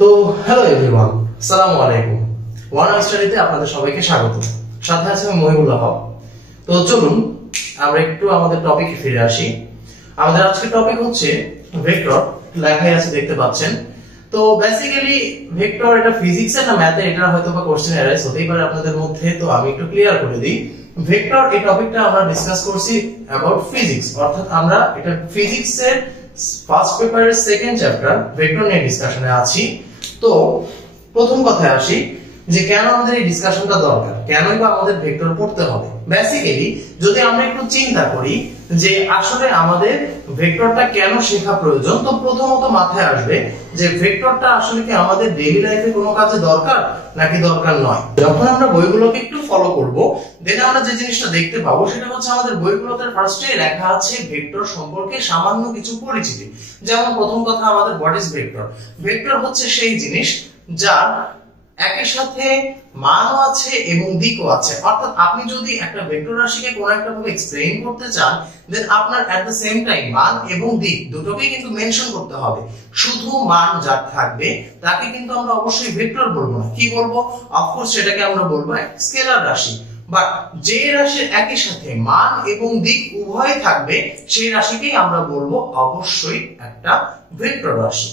তো hello everyone, আসসালামু আলাইকুম। ওয়ান স্টাডিতে আপনাদের সবাইকে স্বাগত। সাথে আছে আমি মহিবুল্লাহ হক। তো চলুন আমরা একটু আমাদের টপিকে ফিরে আসি। আমাদের আজকের টপিক হচ্ছে ভেক্টর। লেখাই আছে দেখতে পাচ্ছেন। তো বেসিক্যালি ভেক্টর এটা ফিজিক্সের না ম্যাথে, এটা হয়তো বা কোশ্চেন অ্যারাইজ হতেই পারে আপনাদের মধ্যে। তো আমি একটু ক্লিয়ার করে দিই। ভেক্টর এই টপিকটা আমরা ডিসকাস করছি অ্যাবাউট ফিজিক্স, অর্থাৎ আমরা এটা ফিজিক্সের ফার্স্ট পেপারের সেকেন্ড চ্যাপ্টার ভেক্টর নিয়ে ডিসকাশনে আছি। তো প্রথম কথায় আসি যে কেন আমাদের এই ডিসকাশনটা দরকার, কেনই বা আমাদের ভেক্টর পড়তে হবে। বেসিক্যালি যদি আমরা একটু চিন্তা করি যে আসলে আমাদের ভেক্টরটা কেন শেখা প্রয়োজন, তো প্রথমত মাথায় আসবে যে ভেক্টরটা আসলে কি আমাদের ডেইলি লাইফে কোনো কাজে দরকার নাকি দরকার নয়। যখন আমরা বইগুলোকে একটু ফলো করব, দেন আমরা যে জিনিসটা দেখতে পাবো সেটা হচ্ছে আমাদের বইগুলোতে ফার্স্টে লেখা আছে ভেক্টর সম্পর্কে সামান্য কিছু পরিচিতি। যেমন প্রথম কথা আমাদের হোয়াট ইজ ভেক্টর। ভেক্টর হচ্ছে সেই জিনিস যার একই সাথে মানও আছে এবং দিকও আছে। অর্থাৎ আপনি যদি একটা ভেক্টর রাশিকে কোনো একটা ভাবে এক্সপ্লেইন করতে চান, দেন আপনার এট দ্য সেম টাইম মান এবং দিক দুটোকেই কিন্তু মেনশন করতে হবে। শুধু মান যার থাকবে তাকে কিন্তু আমরা অবশ্যই ভেক্টর বলবো না। কি বলবো? অফকোর্স সেটাকে আমরা বলবো স্কেলার রাশি। বাট যে রাশির একই সাথে মান এবং দিক উভয় থাকবে সেই রাশিকেই আমরা বলবো অবশ্যই একটা ভেক্টর রাশি।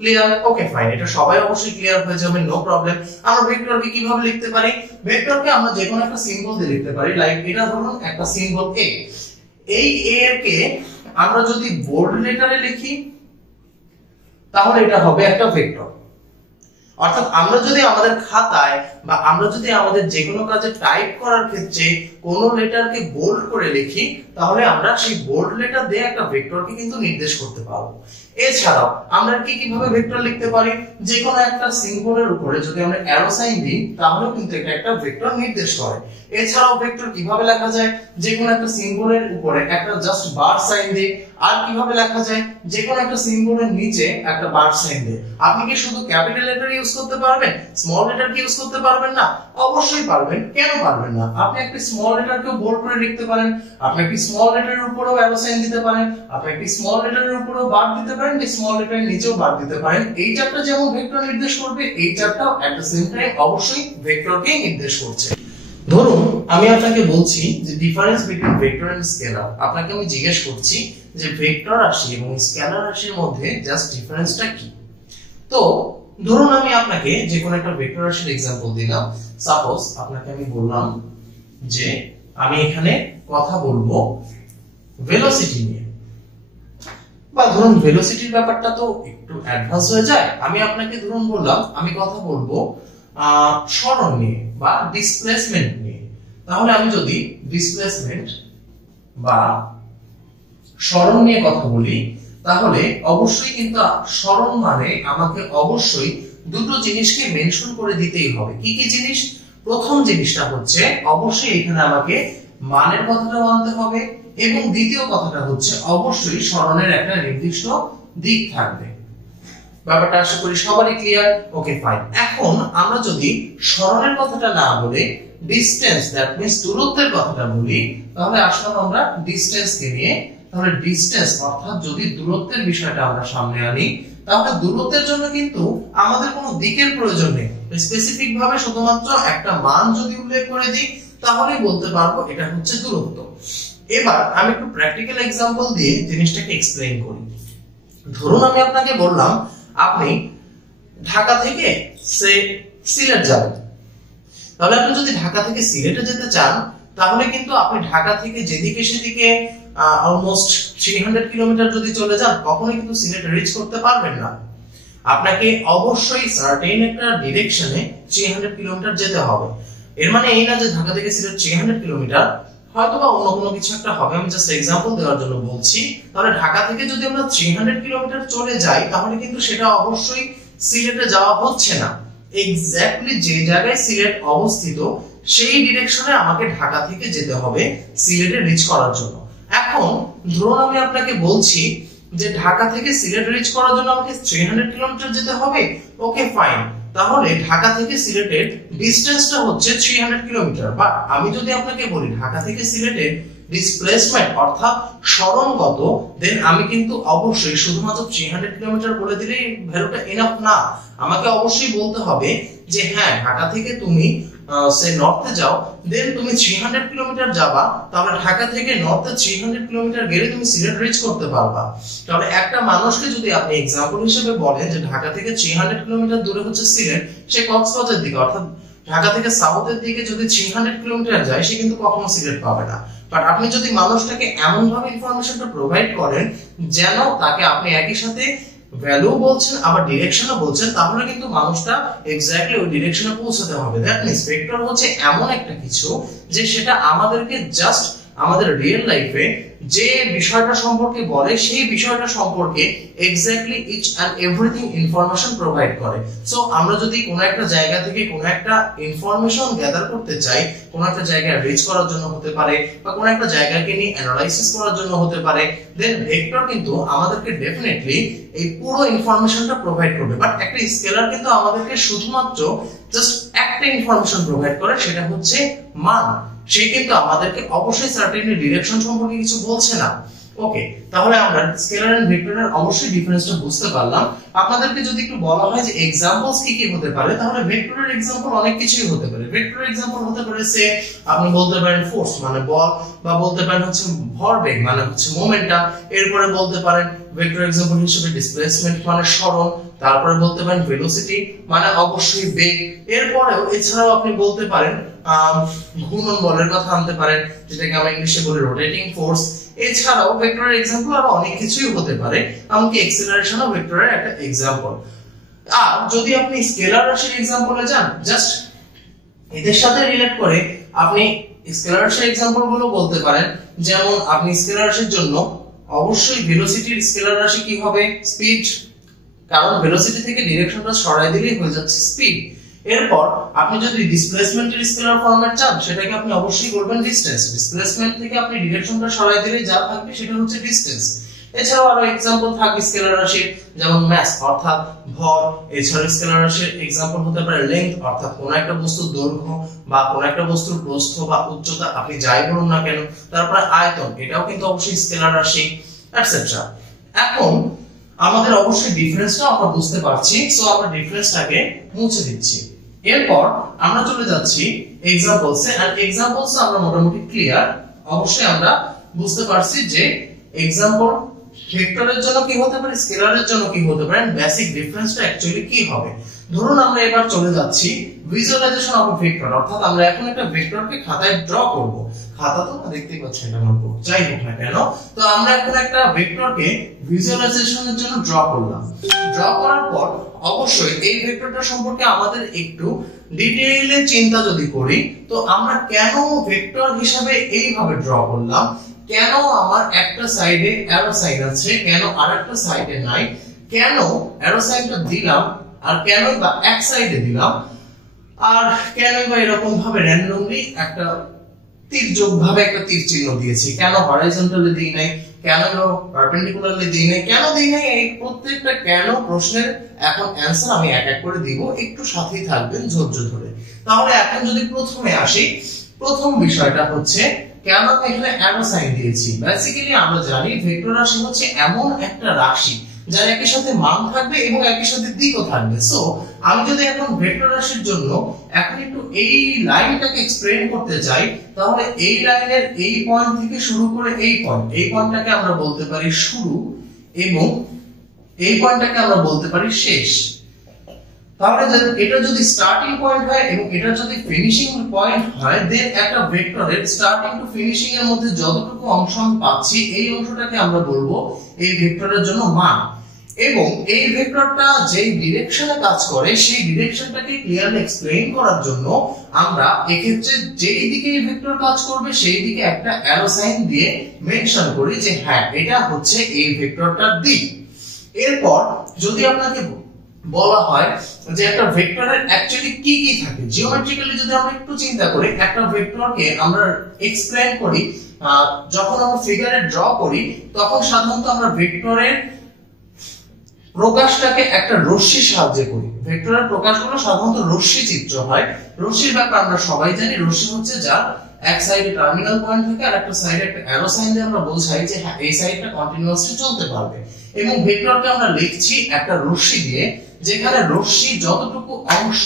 ক্লিয়ার? ওকে ফাইন, এটা সবাই অবশ্যই ক্লিয়ার হয়ে যাবে, নো প্রবলেম। আমরা ভেক্টরকে কিভাবে লিখতে পারি? ভেক্টরকে আমরা যে কোনো একটা সিম্বল দিয়ে লিখতে পারি। লাইক এটা ধরুন একটা সিম্বল এ। এই এ কে আমরা যদি বোল্ড লেটারে লিখি তাহলে এটা হবে একটা ভেক্টর। অর্থাৎ আমরা যদি আমাদের খাতায় বা আমরা যদি আমাদের যে কোনো কাজে টাইপ করার ক্ষেত্রে কোনো লেটারকে বোল্ড করে লিখি, তাহলে আমরা সেই বোল্ড লেটার দিয়ে একটা ভেক্টরকে কিন্তু নির্দেশ করতে পারবো। এছাড়াও আমরা কিভাবে ভেক্টর লিখতে পারি? যে কোনো একটা সিম্বলের উপরে যদি আমরা অ্যারো সাইন দিই তাহলেও কিন্তু এটা একটা ভেক্টর নির্দেশ করে। এছাড়াও ভেক্টর কিভাবে লেখা যায়? যে কোনো একটা সিম্বলের উপরে একটা জাস্ট বার সাইন দিয়ে। আর কিভাবে লেখা যায়? যে কোনো একটা সিম্বলের নিচে একটা বার সাইন দিয়ে। আপনি কি শুধু ক্যাপিটাল লেটার ইউজ করতে পারবেন, স্মল লেটার কি ইউজ করতে পারবেন না? অবশ্যই পারবেন। কেন পারবেন না? আপনি একটা স্মল লেটারকেও বোল্ড করে লিখতে পারেন, আপনি একটা স্মল লেটারের উপরেও অ্যারো সাইন দিতে পারেন, আপনি একটা স্মল লেটারের উপরেও বার দিতে পারেন, স্মল লেটারের নিচেও বার দিতে পারেন। এই চারটা যেমন ভেক্টর নির্দেশ করবে, এই চারটাও এট দ্য সেম টাইম অবশ্যই ভেক্টরকে নির্দেশ করছে। ধরুন আমি আপনাকে বলছি যে difference between vector and scalar. আপনাকে আমি জিজ্ঞেস করছি যে ভেক্টর রাশি এবং স্কেলার রাশির মধ্যে জাস্ট ডিফারেন্সটা কি। তো ধরুন আমি আপনাকে যে কোনো একটা ভেক্টর রাশির एग्जांपल দিলাম। সাপোজ আপনাকে আমি বললাম যে আমি এখানে কথা বলবো ভেলোসিটি নিয়ে, বা ধরুন ভেলোসিটির ব্যাপারটা তো একটু অ্যাডভান্স হয়ে যায়। আমি আপনাকে ধরুন বললাম আমি কথা বলবো সরণ নিয়ে বা ডিসপ্লেসমেন্ট নিয়ে। তাহলে আমি যদি ডিসপ্লেসমেন্ট বা সরণ নিয়ে কথা বলি, তাহলে অবশ্যই কিন্তু সরণ মানে আমাকে অবশ্যই দুটো জিনিসকে মেনশন করে দিতেই হবে। কি কি জিনিস? প্রথম জিনিসটা হচ্ছে অবশ্যই এখানে আমাকে মানের কথাটা আনতে হবে, এবং দ্বিতীয় কথাটা হচ্ছে অবশ্যই সরণের একটা নির্দিষ্ট দিক থাকবে। ব্যাপারটা আশা করি সবারই ক্লিয়ার। Okay fine. এখন আমরা যদি সরণের কথাটা না বলে ডিসটেন্স, দ্যাট মিন্স দূরত্বের কথাটা বলি, তাহলে আসলে আমরা ডিসটেন্স কে নিয়ে, তাহলে ডিসটেন্স অর্থাৎ যদি দূরত্বের বিষয়টা আমরা সামনে আনি, তাহলে দূরত্বের জন্য কিন্তু আমাদের কোনো দিকের প্রয়োজন নেই। স্পেসিফিক ভাবে শুধুমাত্র একটা মান যদি উল্লেখ করে দিই তাহলেই বলতে পারবো এটা হচ্ছে দূরত্ব। এবার আমি একটু প্র্যাকটিক্যাল एग्जांपल দিয়ে জিনিসটাকে এক্সপ্লেইন করি। ধরুন আমি আপনাকে বললাম আপনি ঢাকা থেকে সিলেট যাবেন। তাহলে আপনি যদি ঢাকা থেকে সিলেটে যেতে চান, তাহলে কিন্তু আপনি ঢাকা থেকে যেদিকে সেদিকে অলমোস্ট 300 কিলোমিটার যদি চলে যান, কখনোই কিন্তু সিলেট রিচ করতে পারবেন না। আপনাকে অবশ্যই সার্টেন একটা ডিরেকশনে 300 কিলোমিটার যেতে হবে। এর মানে এই না যে ঢাকা থেকে সিলেট 300 কিলোমিটার, হয়তোবা অন্য কোনো কিছু একটা হবে। আমি জাস্ট एग्जांपल দেওয়ার জন্য বলছি। তাহলে ঢাকা থেকে যদি আমরা 300 কিলোমিটার চলে যাই, তাহলে কিন্তু সেটা অবশ্যই সিলেটে যাওয়া হচ্ছে না। এক্স্যাক্টলি যে জায়গায় সিলেট অবস্থিত সেই ডিরেকশনে আমাকে ঢাকা থেকে যেতে হবে সিলেটে রিচ করার জন্য। এখন ধরুন আমি আপনাকে বলছি যে ঢাকা থেকে সিলেট রিচ করার জন্য আমাকে 300 কিলোমিটার যেতে হবে। Okay fine. তাহলে ঢাকা থেকে সিলেটের ডিসটেন্সটা হচ্ছে 300 কিলোমিটার। বা আমি যদি আপনাকে বলি ঢাকা থেকে সিলেটের ডিসপ্লেসমেন্ট অর্থাৎ সরণ কত, দেন আমি কিন্তু অবশ্যই শুধুমাত্র 300 কিলোমিটার বলে দিলেই ভ্যালুটা এনাফ না। আমাকে অবশ্যই বলতে হবে যে হ্যাঁ ঢাকা থেকে তুমি সে নর্থে যাও, দেন তুমি 300 কিলোমিটার যাবা, তাহলে ঢাকা থেকে নর্থে 300 কিলোমিটার গেলে তুমি সিলেট রিচ করতে পারবা। তাহলে একটা মানুষকে যদি আপনি एग्जांपल হিসেবে বলেন যে ঢাকা থেকে 300 কিলোমিটার দূরে হচ্ছে সিলেট, সে কক্সবাজারের দিকে অর্থাৎ ঢাকা থেকে সাউথের দিকে যদি 300 কিলোমিটার যায়, সে কিন্তু কখনো সিলেট পাবে না। বাট আপনি যদি মানুষটাকে এমন ভাবে ইনফরমেশনটা প্রোভাইড করেন যেন তাকে আপনি একই সাথে ভ্যালু বলছেন আবার ডিরেকশনও বলছেন, তাহলে কিন্তু মানুষটা এক্স্যাক্টলি ওই ডিরেকশনে পৌঁছাতে হবে। দ্যাট মিন্স ভেক্টর হচ্ছে এমন একটা কিছু যে সেটা আমাদেরকে জাস্ট আমাদের রিয়েল লাইফে যে বিষয়টা সম্পর্কে বলে সেই বিষয়টা সম্পর্কে exactly each and everything information provide করে। সো আমরা যদি কোনো একটা জায়গা থেকে কোনো একটা ইনফরমেশন গ্যাদার করতে চাই, কোনো একটা জায়গায় রিচ করার জন্য হতে পারে বা কোনো একটা জায়গাকে নিয়ে অ্যানালাইসিস করার জন্য হতে পারে, দেন ভেক্টর কিন্তু আমাদেরকে ডেফিনেটলি এই পুরো ইনফরমেশনটা প্রোভাইড করবে। বাট একটা স্কেলার কিন্তু আমাদেরকে শুধুমাত্র জাস্ট একটা ইনফরমেশন প্রোভাইড করে, সেটা হচ্ছে মান। সে কিন্তু আমাদেরকে অবশ্যই সার্টেনলি ডিরেকশন সম্পর্কে কিছু বলছে না। ওকে, তাহলে আমরা স্কেলার এন্ড ভেক্টরের অবশ্যই ডিফারেন্সটা বুঝতে পারলাম। আপনাদেরকে যদি একটু বলা হয় যে एग्जांपल्स কি কি হতে পারে, তাহলে ভেক্টরের एग्जांपल অনেক কিছুই হতে পারে। ভেক্টরের एग्जांपल হতে পারে সে আপনি বলতে পারেন ফোর্স মানে বল, বা বলতে পারেন হচ্ছে ভরবেগ মানে হচ্ছে মোমেন্টাম, এরপরে বলতে পারেন ভেক্টর एग्जांपल হিসেবে ডিসপ্লেসমেন্ট মানে সরণ, তারপরে বলতে পারেন ভেলোসিটি মানে অবশ্যই বেগ, এরপরেও এছাড়াও আপনি বলতে পারেন ঘূর্ণন বলের কথা আনতে পারেন, যেটাকে আমরা ইংলিশে বলি রোটেটিং ফোর্স। এছাড়াও ভেক্টরের एग्जांपल আরো অনেক কিছুই হতে পারে, এমনকি অ্যাক্সিলারেশনও ভেক্টরের একটা एग्जांपल। আর যদি আপনি স্কেলার রাশির एग्जांपले যান, জাস্ট এদের সাথে রিলেট করে আপনি স্কেলার রাশির एग्जांपल গুলো বলতে পারেন। যেমন আপনি স্কেলার রাশির জন্য অবশ্যই ভেলোসিটির স্কেলার রাশি কি হবে? স্পিড, কারণ ভেলোসিটি থেকে ডিরেকশনটা সরাই দিলেই হয়ে যাচ্ছে স্পিড। এরপর আপনি যদি ডিসপ্লেসমেন্টের স্কেলার ফরম্যাট চান, সেটাকে আপনি অবশ্যই বলবেন ডিসটেন্স। ডিসপ্লেসমেন্ট থেকে আপনি ডিরেকশনটা সরাই দিলে যা থাকবে সেটা হচ্ছে ডিসটেন্স। এছাড়াও আরো एग्जांपल থাকে স্কেলার রাশির, যেমন মাস অর্থাৎ ভর। এছাড়া স্কেলার রাশির एग्जांपल হতে পারে লেংথ অর্থাৎ কোন একটা বস্তুর দৈর্ঘ্য বা কোন একটা বস্তুর প্রস্থ বা উচ্চতা, আপনি যাই বলুন না কেন। তারপরে আয়তন, এটাও কিন্তু অবশ্যই স্কেলার রাশি, এটসেট্রা। এখন আমাদের অবশ্যই ডিফারেন্সটা আমরা বুঝতে পারছি, সো আমরা ডিফারেন্সটাকে মুছে দিচ্ছি। এরপর আমরা চলে যাচ্ছি एग्जांपल्स এ। আর एग्जांपल्स আমরা মোটামুটি ক্লিয়ার। অবশ্যই আমরা বুঝতে পারছি যে एग्जांपल ভেক্টরের জন্য কি হতে পারে, স্কেলারের জন্য কি হতে পারে, বেসিক ডিফারেন্সটা অ্যাকচুয়ালি কি হবে। ধরুন আমরা এবার চলে যাচ্ছি ভিজুয়ালাইজেশন অফ ভেক্টর, অর্থাৎ আমরা এখন একটা ভেক্টরকে খাতায় ড্র করব। খাতা তো দেখতেই পাচ্ছেন এটা আমার বুক, যাই হোক না কেন। তো আমরা এখন একটা ভেক্টরকে ভিজুয়ালাইজেশনের জন্য ড্র করলাম। ড্র করার পর অবশ্যই এই ভেক্টরটা সম্পর্কে আমাদের একটু ডিটেইলে চিন্তা যদি করি, তো আমরা কেন ভেক্টর হিসাবে এইভাবে ড্র করলাম, কেন আমার একটা সাইডে অ্যারো সাইন আছে, কেন আরেকটা সাইডে নাই, কেন অ্যারো সাইনটা দিলাম আর কেন বা এক সাইডে দিলাম, আর কেন বা এরকম ভাবে র্যান্ডমলি একটা তীরযোগ ভাবে একটা তীর চিহ্ন দিয়েছি, কেন হরাইজন্টালি দিই নাই, কেন পারপেন্ডিকুলারলি দিই নাই, কেন দিই নাই, এই প্রত্যেকটা কেন প্রশ্নের এখন অ্যানসার আমি এক এক করে দিব, একটু সাথেই থাকবেন ধৈর্য ধরে। তাহলে এখন যদি প্রথমে আসি, প্রথম বিষয়টা হচ্ছে কেন আমি এখানে অ্যারো সাইন দিয়েছি। বেসিক্যালি আমরা জানি ভেক্টর রাশি হচ্ছে এমন একটা রাশি যার একই সাথে মান থাকবে এবং একই সাথে দিকও থাকবে। সো আমি যদি এখন ভেক্টর রাশির জন্য এখন একটু এই লাইনটাকে এক্সপ্লেইন করতে চাই, তাহলে এই লাইনের এই পয়েন্ট থেকে শুরু করে এই পয়েন্টটাকে আমরা বলতে পারি শুরু এবং এই পয়েন্টটাকে আমরা বলতে পারি শেষ। তাহলে এটা যদি স্টার্টিং পয়েন্ট হয় এবং এটা যদি ফিনিশিং পয়েন্ট হয়, দেন একটা ভেক্টরের স্টার্টিং টু ফিনিশিং এর মধ্যে যতটুকু অংশ আমি পাচ্ছি, এই অংশটাকে আমরা বলবো এই ভেক্টরের জন্য মান। এবং এই ভেক্টরটা যেই ডিরেকশনে কাজ করে সেই ডিরেকশনটাকে ক্লিয়ারলি এক্সপ্লেইন করার জন্য আমরা এক্ষেত্রে যেই দিকে এই ভেক্টর কাজ করবে সেই দিকে একটা অ্যারো সাইন দিয়ে মেনশন করি যে হ্যাঁ এটা হচ্ছে এই ভেক্টরটার দিক। এরপর যদি আপনাকে বলা হয় যে একটা ভেক্টরের অ্যাকচুয়ালি কি কি থাকে, জিওমেট্রিক্যালি যদি আমরা একটু চিন্তা করি, একটা ভেক্টরকে আমরা এক্সপ্লেইন করি যখন আমরা ফিগারে ড্র করি, তখন সাধারণত আমরা ভেক্টরের প্রকাশটাকে একটা রশ্মির সাহায্যে করি। ভেক্টরের প্রকাশগুলো সাধারণত রশ্মি চিত্র হয়। রশ্মির ব্যাপারে আমরা সবাই জানি, রশ্মি হচ্ছে যার এক সাইডে টার্মিনাল পয়েন্ট থাকে আর একটা সাইডে একটা অ্যারো সাইন দিয়ে আমরা বোঝাই যে হ্যাঁ এই সাইডটা কন্টিনিউয়াসলি চলতে পারবে। এবং ভেক্টরকে আমরা লিখছি একটা রশ্মি দিয়ে, যেখানে রশ্মি যতটুকু অংশ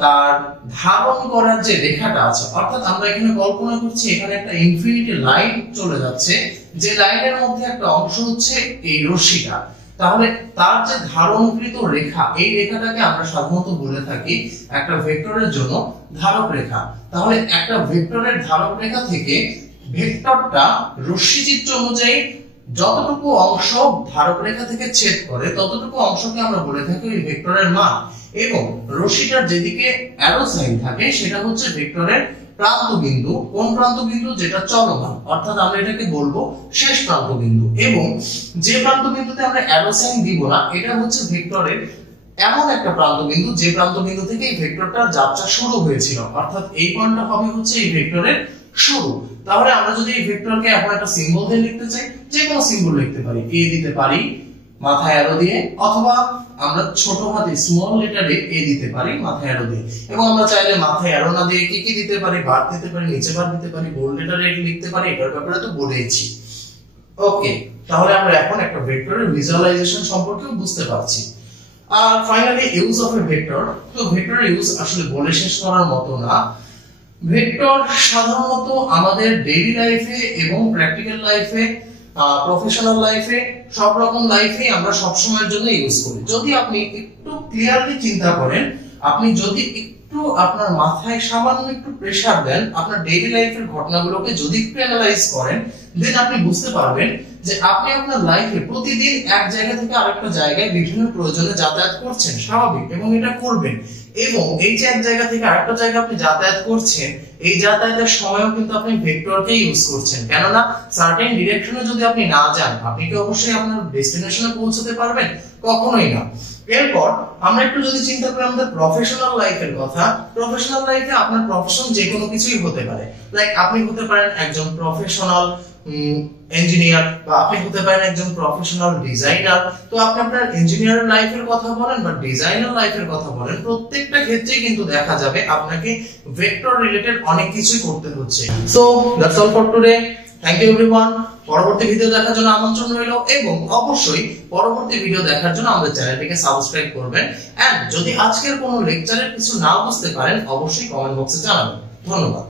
তার ধারণ করার যে রেখাটা আছে, অর্থাৎ আমরা এখানে কল্পনা করছি এখানে একটা ইনফিনিটি লাইন চলে যাচ্ছে, যে লাইনের মধ্যে একটা অংশ হচ্ছে এই রশ্মিটা। তাহলে তার যে ধারণকৃত রেখা, এই রেখাটাকে আমরা সাধারণত বলে থাকি একটা ভেক্টরের জন্য ধারক রেখা। তাহলে একটা ভেক্টরের ধারক রেখা থেকে ভেক্টরটা রশ্মি চিত্র অনুযায়ী যতটুকু অংশ ধারক রেখা থেকে ছেদ করে ততটুকু অংশকে আমরা বলে থাকি ওই ভেক্টরের মান। এবং রশ্মিটার যেদিকে অ্যারো সাইন থাকে সেটা হচ্ছে ভেক্টরের প্রান্ত বিন্দু। কোন প্রান্ত বিন্দু? যেটা চলমান, অর্থাৎ আমরা এটাকে বলবো শেষ প্রান্ত বিন্দু। এবং যে প্রান্ত বিন্দুতে আমরা অ্যারো সাইন দিব না, এটা হচ্ছে ভেক্টরের এমন একটা প্রান্ত বিন্দু যে প্রান্ত বিন্দু থেকে এই ভেক্টরটার যাত্রা শুরু হয়েছিল, অর্থাৎ এই পয়েন্টটা হবে হচ্ছে এই ভেক্টরের শুরু। তাহলে আমরা যদি এই ভেক্টরকে এখন একটা সিম্বল দিয়ে লিখতে চাই, যে কোনো সিম্বল লিখতে পারি, এ দিতে পারি মাথায় অ্যারো দিয়ে, অথবা আমরা ছোট হাতে স্মল লেটারে এ দিতে পারি মাথায় অ্যারো দিয়ে। এবং আমরা চাইলে মাথায় অ্যারো না দিয়ে কি কি দিতে পারি, বার দিতে পারি, নিচে বার দিতে পারি, বোল্ড লেটারে লিখতে পারি, এটার ব্যাপারে তো বলেইছি। ওকে, তাহলে আমরা এখন একটা ভেক্টরের ভিজুয়ালাইজেশন সম্পর্কেও বুঝতে পারছি। আর finally use of a vector. তো ভেক্টরের ইউজ আসলে বলে শেষ করার মতো না। ভেক্টর সাধারণত আমাদের ডেইলি লাইফে এবং প্র্যাকটিক্যাল লাইফে, প্রফেশনাল লাইফে, সব রকম লাইফে আমরা সব সময়ের জন্য ইউজ করি। যদি আপনি একটু ক্লিয়ারলি চিন্তা করেন, আপনি যদি একটু আপনার মাথায় সামান্য একটু প্রেসার দেন, আপনার ডেইলি লাইফের ঘটনাগুলোকে যদি একটু অ্যানালাইজ করেন, দেন আপনি বুঝতে পারবেন যে আপনি আপনার লাইফে প্রতিদিন এক জায়গা থেকে আরেকটা জায়গায় বিভিন্ন প্রয়োজনে যাতায়াত করছেন, স্বাভাবিক, এবং এটা করবেন। এবং এই যে এক জায়গা থেকে আরেকটা জায়গা আপনি যাতায়াত করছেন, এই যাতায়াতের সময়ও কিন্তু আপনি ভেক্টরকে ইউজ করছেন। কেননা সার্টেন ডিরেকশনে যদি আপনি না যান, আপনি কি অবশ্যই আপনার ডেস্টিনেশনে পৌঁছতে পারবেন? কখনোই না। এরপর আমরা একটু যদি চিন্তা করি আমাদের প্রফেশনাল লাইফের কথা, প্রফেশনাল লাইফে আপনার প্রফেশন যে কোনো কিছুই হতে পারে। লাইক আপনি হতে পারেন একজন প্রফেশনাল ইঞ্জিনিয়ার, বা আপনি হতে পারেন একজন প্রফেশনাল ডিজাইনার। তো আপনি আপনার ইঞ্জিনিয়ার লাইফের কথা বলেন বা ডিজাইনার লাইফের কথা বলেন, প্রত্যেকটা ক্ষেত্রেই কিন্তু দেখা যাবে আপনাকে ভেক্টর রিলেটেড অনেক কিছুই করতে হচ্ছে। So that's all for today. Thank you everyone. পরবর্তী ভিডিও দেখার জন্য আমন্ত্রণ রইল, এবং অবশ্যই পরবর্তী ভিডিও দেখার জন্য আমাদের চ্যানেলটিকে সাবস্ক্রাইব করবেন। এন্ড যদি আজকের কোনো লেকচারের কিছু না বুঝতে পারেন, অবশ্যই কমেন্ট বক্সে জানাবেন। ধন্যবাদ।